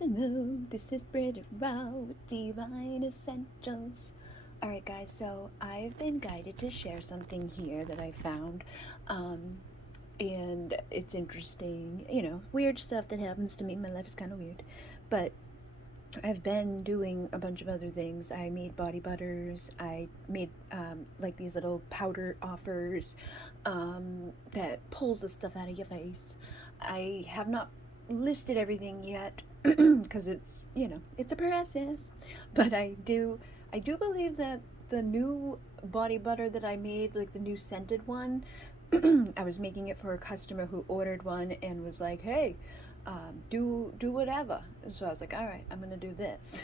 Hello, this is Bridget Rowe with Divine Essentials. Alright, guys, so I've been guided to share something here that I found. And it's interesting, weird stuff that happens to me. My life is kind of weird. But I've been doing a bunch of other things. I made body butters. I made like these little powder offers that pulls the stuff out of your face. I have not listed everything yet because it's a process. But I do believe that the new body butter that I made, like the new scented one, I was making it for a customer who ordered one and was like, hey, do whatever. And so I was like, all right, I'm gonna do this.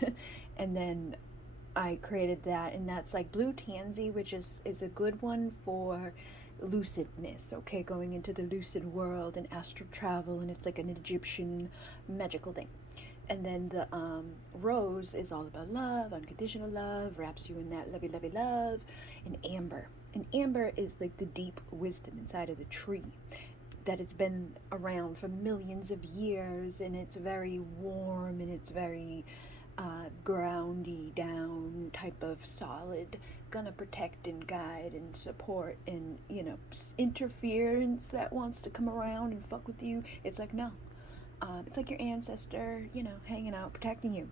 And then I created that, and that's like blue tansy, which is a good one for lucidness, okay, going into the lucid world and astral travel, and it's like an Egyptian magical thing. And then the rose is all about love, unconditional love, wraps you in that lovey lovey love. And amber is like the deep wisdom inside of the tree, that it's been around for millions of years, and it's very warm, and it's very groundy down type of solid, gonna protect and guide and support. And interference that wants to come around and fuck with you, it's like, no. It's like your ancestor, hanging out, protecting you.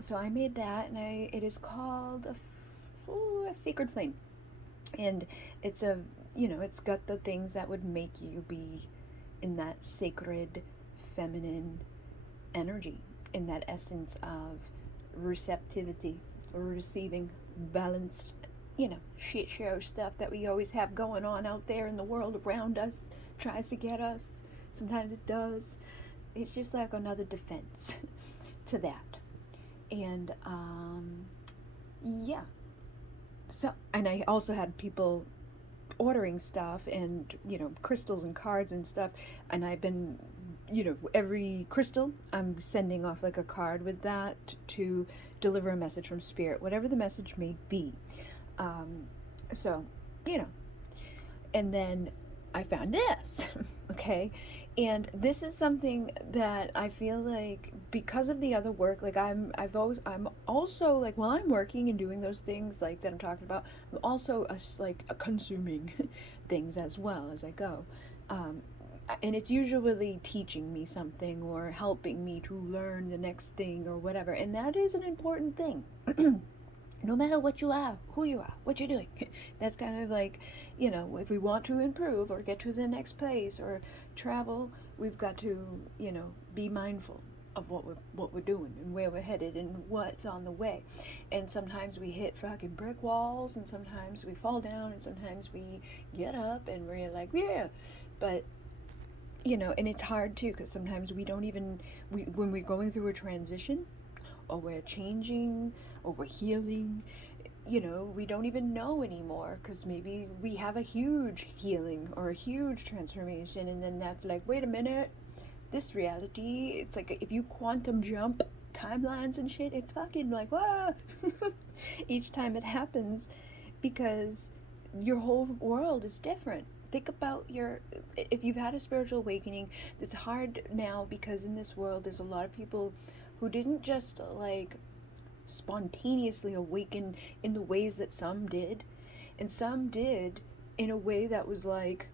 So I made that, and it is called a sacred flame. And it's it's got the things that would make you be in that sacred feminine energy, in that essence of receptivity, or receiving, balanced, shit show stuff that we always have going on out there in the world around us. Tries to get us. Sometimes it does. It's just like another defense to that. And yeah. So, and I also had people ordering stuff, and crystals and cards and stuff, and I've been, every crystal I'm sending off like a card with that to deliver a message from spirit, whatever the message may be. So, and then I found this. Okay, and this is something that I feel like, because of the other work, like I'm also, like, while I'm working and doing those things like that I'm talking about, I'm also consuming things as well as I go. And it's usually teaching me something or helping me to learn the next thing or whatever, and that is an important thing. No matter what you are, who you are, what you're doing. That's kind of like, if we want to improve or get to the next place or travel, we've got to, be mindful of what we're doing and where we're headed and what's on the way. And sometimes we hit fucking brick walls, and sometimes we fall down, and sometimes we get up and we're like, yeah. But and it's hard too, because sometimes we don't even, when we're going through a transition, or we're changing, or we're healing, we don't even know anymore, because maybe we have a huge healing or a huge transformation, and then that's like, wait a minute, this reality, it's like if you quantum jump timelines and shit, it's fucking like, wow. Each time it happens, because your whole world is different. Think about if you've had a spiritual awakening. It's hard now, because in this world there's a lot of people who didn't just like spontaneously awaken in the ways that some did, and some did in a way that was like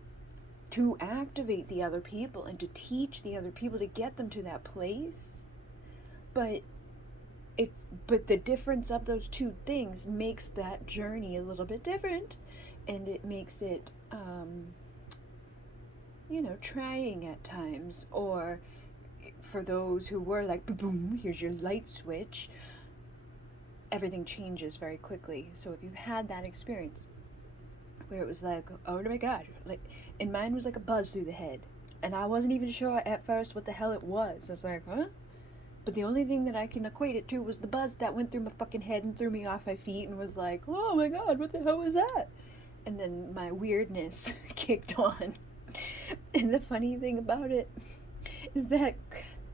to activate the other people and to teach the other people to get them to that place. But the difference of those two things makes that journey a little bit different, and it makes it trying at times. Or for those who were like, boom, here's your light switch, everything changes very quickly. So if you've had that experience where it was like, oh my god, like, and mine was like a buzz through the head, and I wasn't even sure at first what the hell it was. I was like, huh? But the only thing that I can equate it to was the buzz that went through my fucking head and threw me off my feet, and was like, oh my god, what the hell was that? And then my weirdness kicked on. And the funny thing about it is that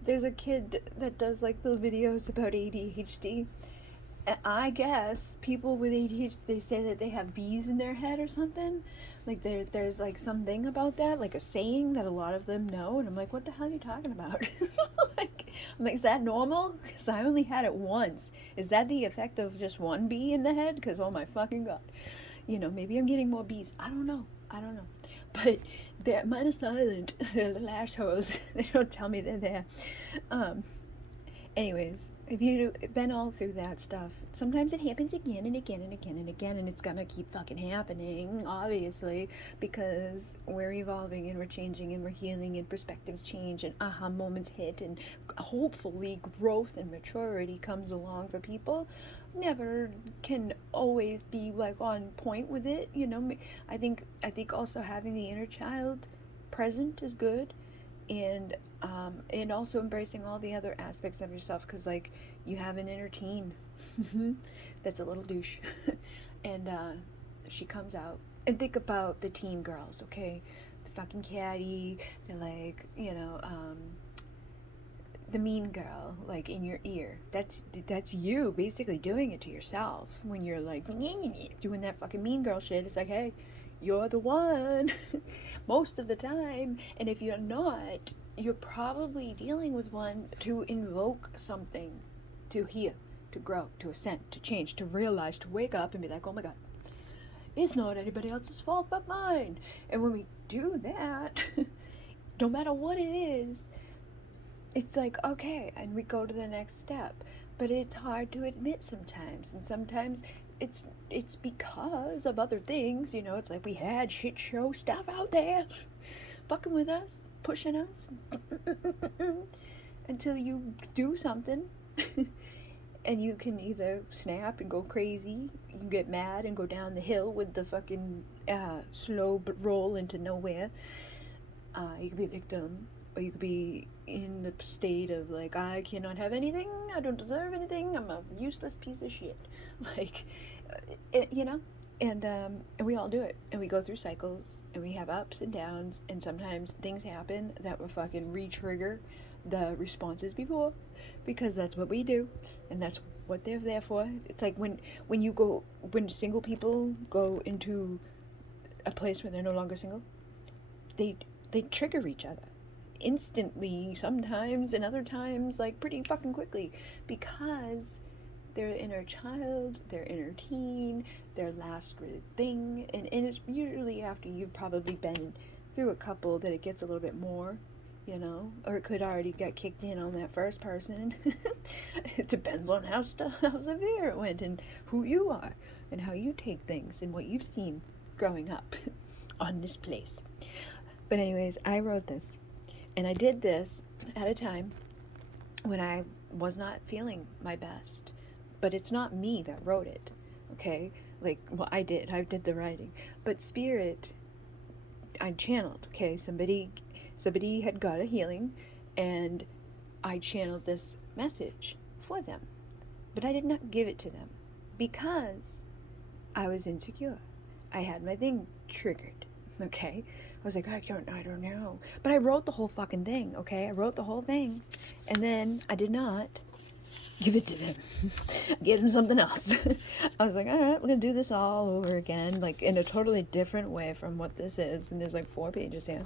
there's a kid that does like the videos about ADHD. And I guess people with ADHD, they say that they have bees in their head or something. Like there's like something about that, like a saying that a lot of them know. And I'm like, what the hell are you talking about? I'm Like, is that normal? Because I only had it once. Is that the effect of just one bee in the head? Because, oh my fucking god. You know, maybe I'm getting more bees. I don't know. But they're minus the island. They're little assholes. They don't tell me they're there. Anyways, if you've been all through that stuff, sometimes it happens again and again and again and again, and it's gonna keep fucking happening, obviously, because we're evolving and we're changing and we're healing and perspectives change and aha moments hit and hopefully growth and maturity comes along for people. Never can always be like on point with it, you know. I think also having the inner child present is good, and also embracing all the other aspects of yourself, because like you have an inner teen that's a little douche and she comes out, and think about the teen girls, okay, the fucking catty, they're like, you know, the mean girl, like in your ear. That's you basically doing it to yourself when you're like doing that fucking mean girl shit. It's like, hey, you're the one most of the time, and if you're not, you're probably dealing with one to invoke something, to heal, to grow, to ascend, to change, to realize, to wake up and be like, oh my god, it's not anybody else's fault but mine. And when we do that, no matter what it is, it's like, okay, and we go to the next step. But it's hard to admit sometimes, and sometimes it's because of other things, you know. It's like we had shit show stuff out there fucking with us, pushing us until you do something and you can either snap and go crazy, you can get mad and go down the hill with the fucking slow roll into nowhere. You could be a victim, or you could be in the state of like, I cannot have anything, I don't deserve anything, I'm a useless piece of shit. Like, you know. And we all do it, and we go through cycles, and we have ups and downs, and sometimes things happen that will fucking re-trigger the responses before, because that's what we do, and that's what they're there for. It's like when single people go into a place where they're no longer single, they trigger each other instantly sometimes, and other times like pretty fucking quickly, because their inner child, their inner teen, their last thing, and it's usually after you've probably been through a couple that it gets a little bit more, you know, or it could already get kicked in on that first person. It depends on how severe it went, and who you are, and how you take things, and what you've seen growing up on this place. But anyways, I wrote this, and I did this at a time when I was not feeling my best. But it's not me that wrote it, okay? Like, well, I did the writing. But spirit, I channeled, okay? Somebody had got a healing, and I channeled this message for them. But I did not give it to them, because I was insecure. I had my thing triggered, okay? I was like, I don't know. But I wrote the whole fucking thing, okay? I wrote the whole thing, and then I did not give it to them. Give them something else. I was like, all right, we're gonna do this all over again, like in a totally different way from what this is. And there's like 4 pages here.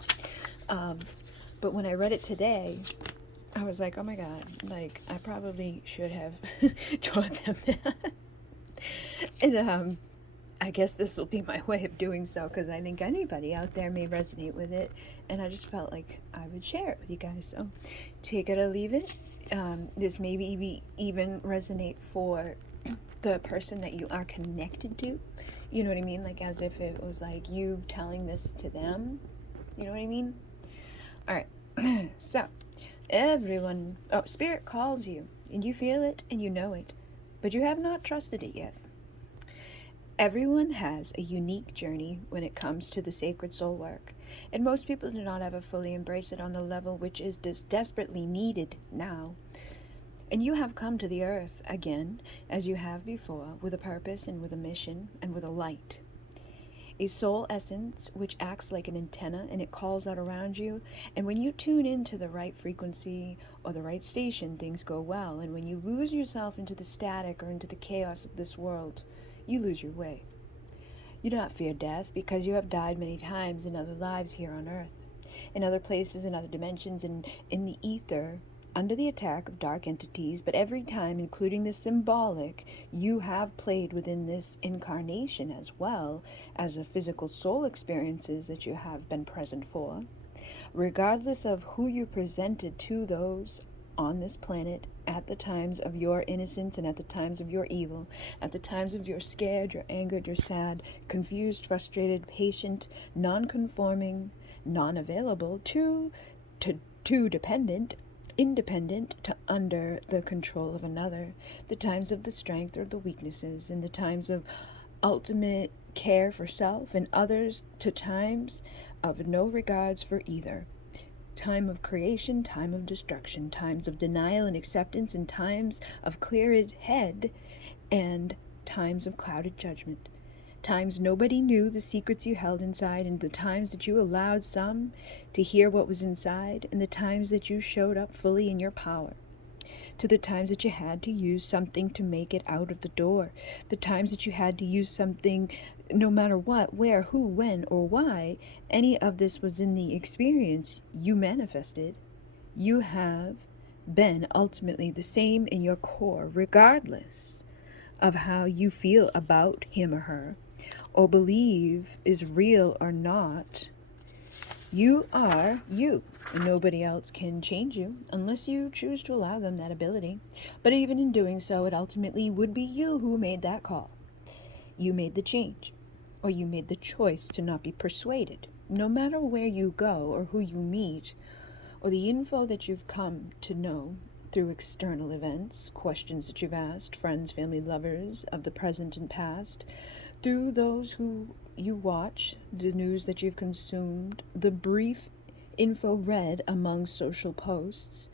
But when I read it today, I was like, oh my god, like I probably should have told them that. And I guess this will be my way of doing so, because I think anybody out there may resonate with it, and I just felt like I would share it with you guys. So take it or leave it. This maybe even resonate for the person that you are connected to. You know what I mean? Like as if it was like you telling this to them. You know what I mean? All right. So everyone, spirit calls you, and you feel it and you know it, but you have not trusted it yet. Everyone has a unique journey when it comes to the sacred soul work, and most people do not ever fully embrace it on the level which is desperately needed now. And you have come to the earth again, as you have before, with a purpose and with a mission and with a light. A soul essence which acts like an antenna, and it calls out around you, and when you tune into the right frequency or the right station, things go well, and when you lose yourself into the static or into the chaos of this world, you lose your way. You do not fear death, because you have died many times in other lives here on earth, in other places, in other dimensions, and in the ether under the attack of dark entities, but every time, including the symbolic, you have played within this incarnation as well as the physical soul experiences that you have been present for. Regardless of who you presented to those on this planet at the times of your innocence and at the times of your evil, at the times of your scared, you're angered, you're sad, confused, frustrated, patient, non-conforming, non-available, too dependent, independent, to under the control of another, the times of the strength or the weaknesses, and the times of ultimate care for self and others, to times of no regards for either. Time of creation, time of destruction, times of denial and acceptance, and times of cleared head, and times of clouded judgment. Times nobody knew the secrets you held inside, and the times that you allowed some to hear what was inside, and the times that you showed up fully in your power. To the times that you had to use something to make it out of the door, the times that you had to use something no matter what, where, who, when, or why any of this was in the experience you manifested, you have been ultimately the same in your core, regardless of how you feel about him or her, or believe is real or not. You are you, and nobody else can change you unless you choose to allow them that ability. But even in doing so, it ultimately would be you who made that call. You made the change, or you made the choice to not be persuaded. No matter where you go or who you meet, or the info that you've come to know through external events, questions that you've asked, friends, family, lovers of the present and past, through those who you watch, the news that you've consumed, the brief info read among social posts,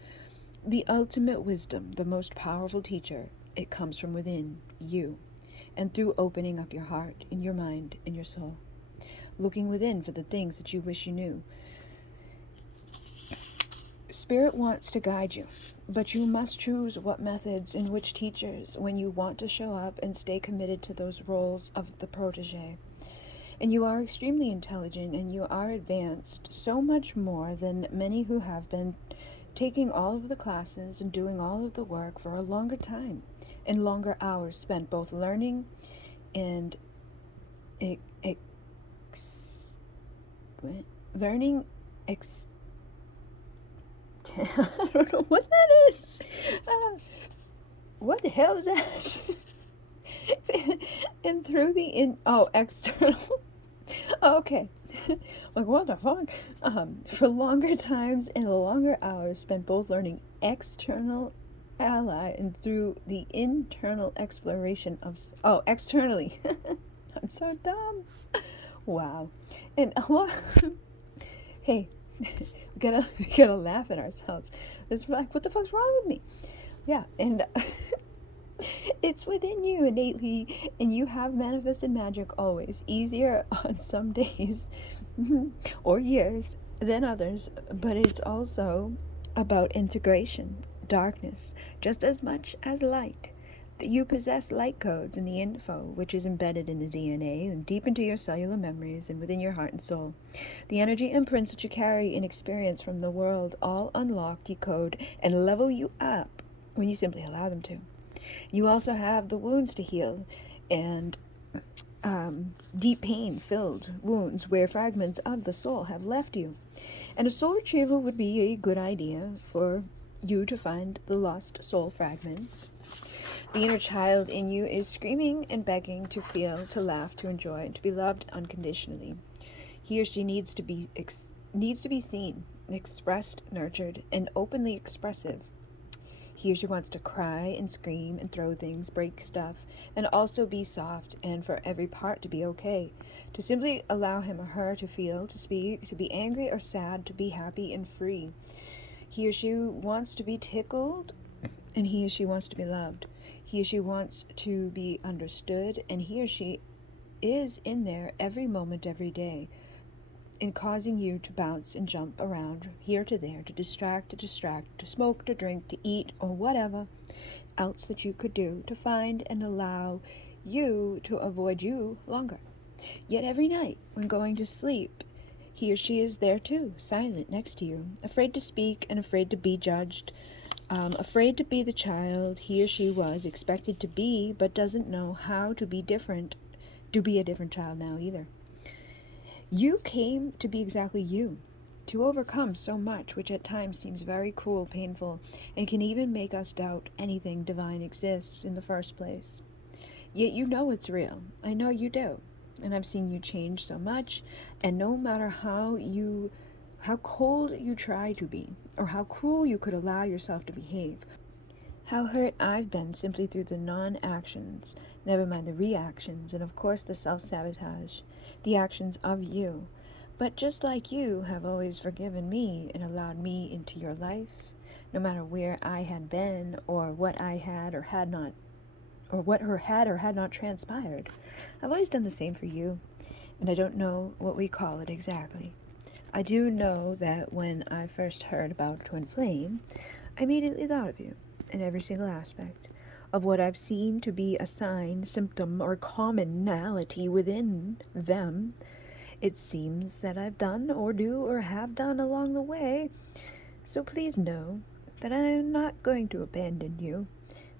the ultimate wisdom, the most powerful teacher, it comes from within you, and through opening up your heart and your mind and your soul, looking within for the things that you wish you knew. Spirit wants to guide you, but you must choose what methods and which teachers when you want to show up and stay committed to those roles of the protege. And you are extremely intelligent, and you are advanced, so much more than many who have been taking all of the classes and doing all of the work for a longer time and longer hours spent both learning and I don't know what that is. What the hell is that? And through the external. Okay. Like, what the fuck? For longer times and longer hours spent both learning external ally and through the internal exploration of externally. I'm so dumb. Wow. And a lot. Hey, we gotta laugh at ourselves. It's like, what the fuck's wrong with me? Yeah, and it's within you innately, and you have manifested magic always, easier on some days or years than others, but it's also about integration, darkness, just as much as light. You possess light codes in the info, which is embedded in the DNA and deep into your cellular memories and within your heart and soul. The energy imprints that you carry in experience from the world all unlock, decode, and level you up when you simply allow them to. You also have the wounds to heal and deep pain-filled wounds where fragments of the soul have left you. And a soul retrieval would be a good idea for you to find the lost soul fragments. The inner child in you is screaming and begging to feel, to laugh, to enjoy, and to be loved unconditionally. He or she needs to be seen, expressed, nurtured, and openly expressive. He or she wants to cry and scream and throw things, break stuff, and also be soft and for every part to be okay. To simply allow him or her to feel, to speak, to be angry or sad, to be happy and free. He or she wants to be tickled, and he or she wants to be loved. He or she wants to be understood, and he or she is in there every moment, every day, in causing you to bounce and jump around here to there, to distract, to smoke, to drink, to eat, or whatever else that you could do to find and allow you to avoid you longer. Yet every night, when going to sleep, he or she is there too, silent next to you, afraid to speak and afraid to be judged, Afraid to be the child he or she was expected to be, but doesn't know how to be different, to be a different child now either. You came to be exactly you, to overcome so much which at times seems very cruel, painful, and can even make us doubt anything divine exists in the first place. Yet you know it's real. I know you do. And I've seen you change so much, and no matter how cold you try to be, or how cruel you could allow yourself to behave, how hurt I've been simply through the non-actions, never mind the reactions, and of course the self-sabotage, the actions of you. But just like you have always forgiven me and allowed me into your life, no matter where I had been, or what I had or had not, or what her had or had not transpired, I've always done the same for you, and I don't know what we call it exactly. I do know that when I first heard about Twinflame, I immediately thought of you in every single aspect of what I've seen to be a sign, symptom, or commonality within them. It seems that I've done or do or have done along the way. So please know that I am not going to abandon you.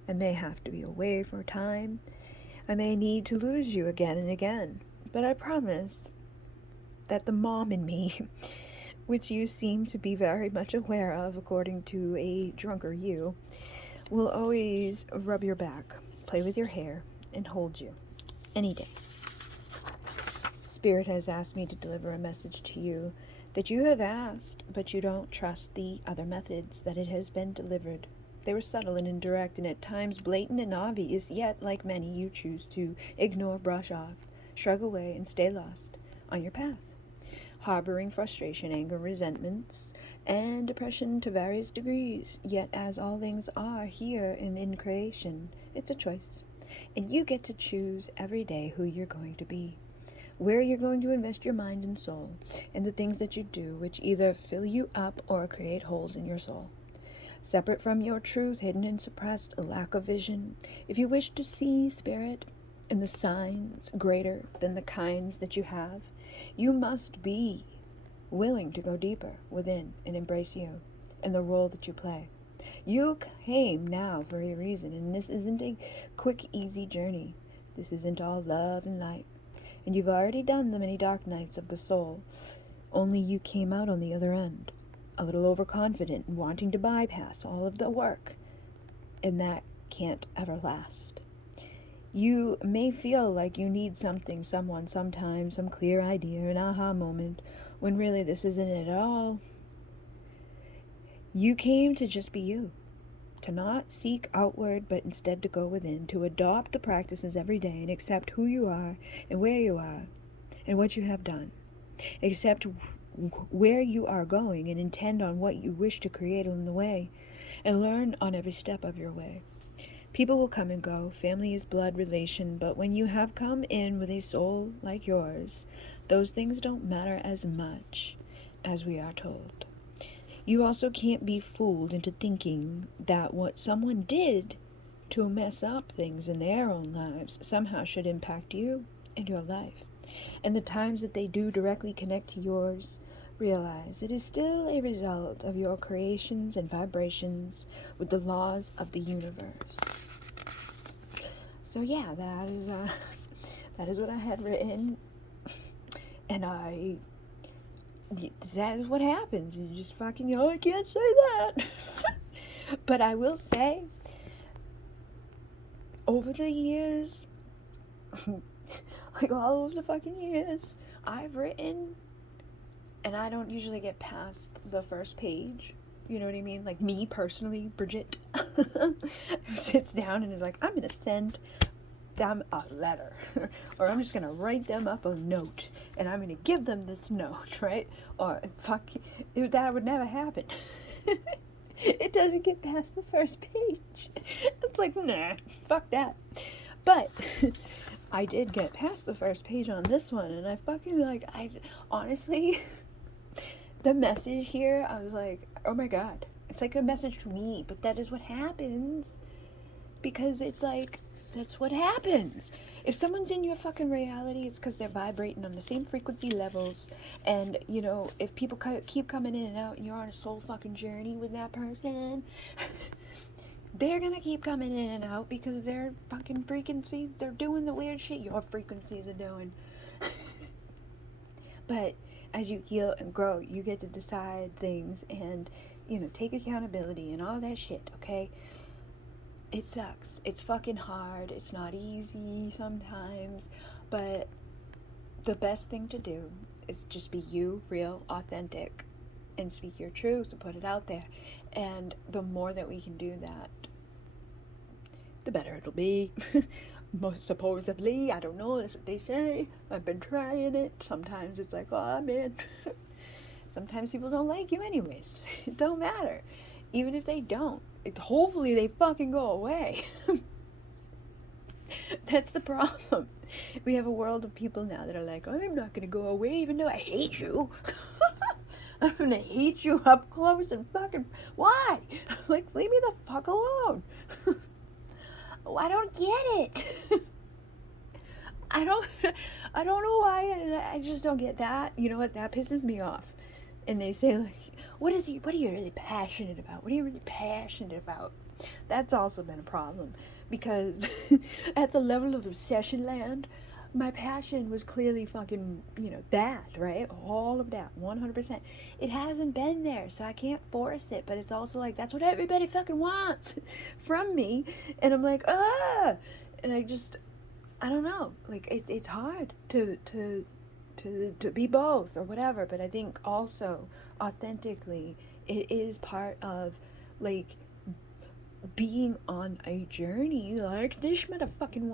I may have to be away for a time. I may need to lose you again and again. But I promise that the mom in me, which you seem to be very much aware of according to a drunker you, will always rub your back, play with your hair, and hold you any day. Spirit has asked me to deliver a message to you that you have asked, but you don't trust the other methods that it has been delivered. They were subtle and indirect, and at times blatant and obvious, yet, like many, you choose to ignore, brush off, shrug away, and stay lost on your path, harboring frustration, anger, resentments, and depression to various degrees. Yet, as all things are here and in creation, it's a choice, and you get to choose every day who you're going to be, where you're going to invest your mind and soul, and the things that you do, which either fill you up or create holes in your soul. Separate from your truth, hidden and suppressed, a lack of vision. If you wish to see spirit and the signs greater than the kinds that you have, you must be willing to go deeper within and embrace you and the role that you play. You came now for a reason, and this isn't a quick, easy journey. This isn't all love and light. And you've already done the many dark nights of the soul, only you came out on the other end, a little overconfident and wanting to bypass all of the work, and that can't ever last. You may feel like you need something, someone, sometime, some clear idea, an aha moment, when really this isn't it at all. You came to just be you, to not seek outward, but instead to go within, to adopt the practices every day and accept who you are and where you are and what you have done. Accept where you are going and intend on what you wish to create on the way, and learn on every step of your way. People will come and go, family is blood relation, but when you have come in with a soul like yours, those things don't matter as much as we are told. You also can't be fooled into thinking that what someone did to mess up things in their own lives somehow should impact you and your life. And the times that they do directly connect to yours, realize it is still a result of your creations and vibrations with the laws of the universe. So yeah, that is what I had written, and that is what happens. You just fucking, I can't say that. But I will say, over the years, like all of the fucking years, I've written, and I don't usually get past the first page. You know what I mean? Like me personally, Bridget, sits down and is like, I'm going to send them a letter. Or I'm just going to write them up a note. And I'm going to give them this note, right? Or fuck, that would never happen. It doesn't get past the first page. It's like, nah, fuck that. But I did get past the first page on this one, and I honestly, the message here, I was like, oh my god, it's like a message to me, but that is what happens, because it's like, that's what happens. If someone's in your fucking reality, it's because they're vibrating on the same frequency levels, and, you know, if people keep coming in and out, and you're on a soul fucking journey with that person, they're gonna keep coming in and out because their fucking frequencies, they're doing the weird shit your frequencies are doing. But as you heal and grow, you get to decide things and, take accountability and all that shit, okay? It sucks. It's fucking hard. It's not easy sometimes, but the best thing to do is just be you, real, authentic, and speak your truth and put it out there. And the more that we can do that, the better it'll be. Most supposedly, I don't know, that's what they say. I've been trying it. Sometimes it's like, oh man. Sometimes people don't like you anyways. It don't matter. Even if they don't, hopefully they fucking go away. That's the problem. We have a world of people now that are like, I'm not gonna go away even though I hate you. I'm gonna hate you up close and fucking, why? Like, leave me the fuck alone. Oh, I don't get it. I don't know why. I just don't get that. You know what? That pisses me off. And they say, like, what are you really passionate about? What are you really passionate about? That's also been a problem. Because at the level of obsession land, my passion was clearly fucking, that, right? All of that, 100%. It hasn't been there, so I can't force it. But it's also like, that's what everybody fucking wants from me. And I'm like, ah! And I don't know. Like, it's hard to be both or whatever. But I think also, authentically, it is part of, like, being on a journey like this motherfucking one.